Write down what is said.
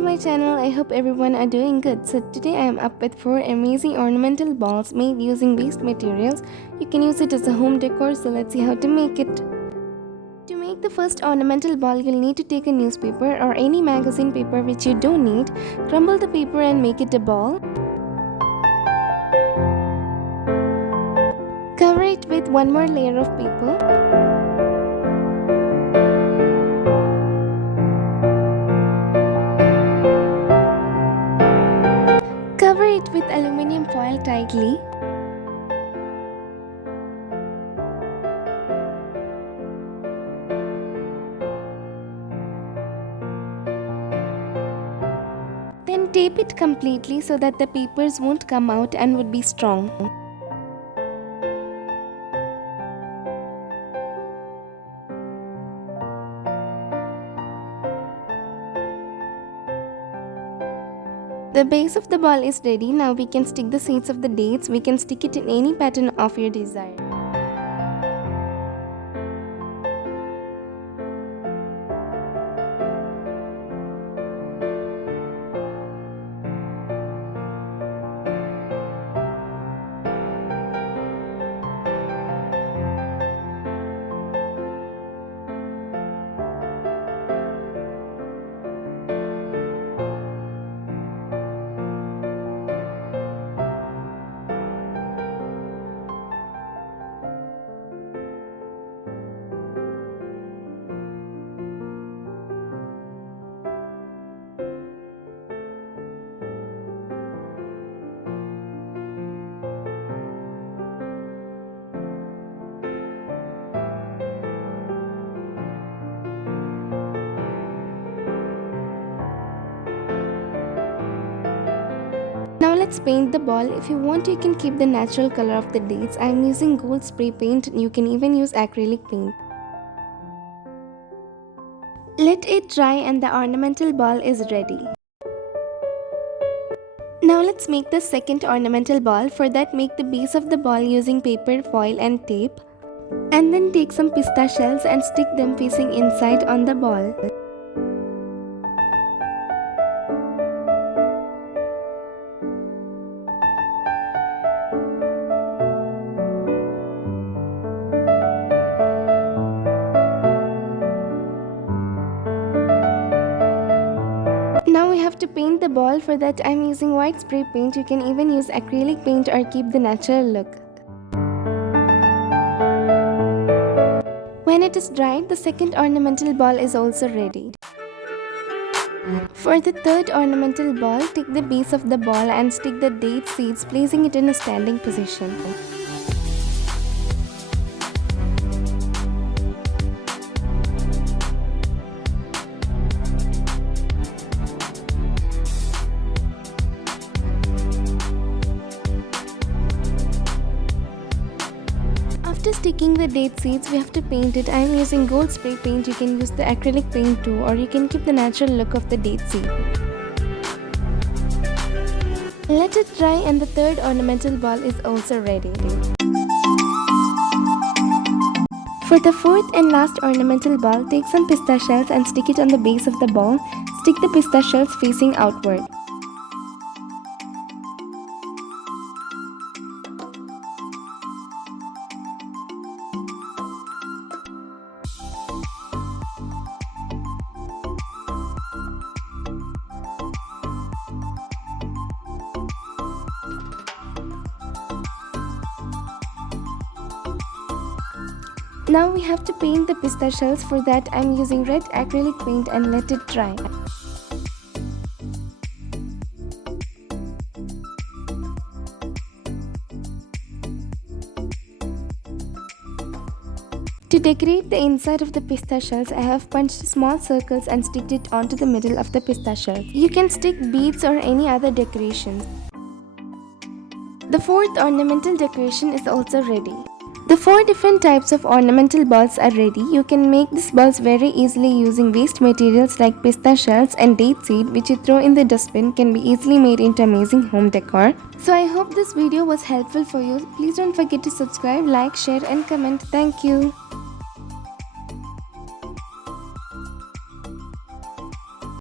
to my channel. I hope everyone are doing good. So today I am up with 4 amazing ornamental balls made using waste materials. You can use it as a home decor, so let's see how to make it. To make the first ornamental ball, you'll need to take a newspaper or any magazine paper which you don't need, crumble the paper and make it a ball. Cover it with one more layer of paper. Cover it with aluminium foil tightly. Then tape it completely so that the papers won't come out and would be strong. The base of the ball is ready. Now we can stick the seeds of the dates. We can stick it in any pattern of your desire. Now let's paint the ball. If you want, you can keep the natural color of the dates. I am using gold spray paint. You can even use acrylic paint. Let it dry and the ornamental ball is ready. Now let's make the second ornamental ball. For that, make the base of the ball using paper, foil and tape. And then take some pista shells and stick them facing inside on the ball. Now we have to paint the ball. For that, I am using white spray paint. You can even use acrylic paint or keep the natural look. When it is dried, the second ornamental ball is also ready. For the third ornamental ball, take the base of the ball and stick the date seeds, placing it in a standing position. After sticking the date seeds, we have to paint it. I am using gold spray paint. You can use the acrylic paint too, or you can keep the natural look of the date seed. Let it dry and the third ornamental ball is also ready. For the fourth and last ornamental ball, take some pista shells and stick it on the base of the ball. Stick the pista shells facing outward. Now we have to paint the pista shells. For that, I am using red acrylic paint and let it dry. To decorate the inside of the pista shells, I have punched small circles and sticked it onto the middle of the pista shell. You can stick beads or any other decorations. The fourth ornamental decoration is also ready. The 4 different types of ornamental balls are ready. You can make these balls very easily using waste materials like pista shells and date seed, which you throw in the dustbin, can be easily made into amazing home decor. So I hope this video was helpful for you. Please don't forget to subscribe, like, share and comment. Thank you.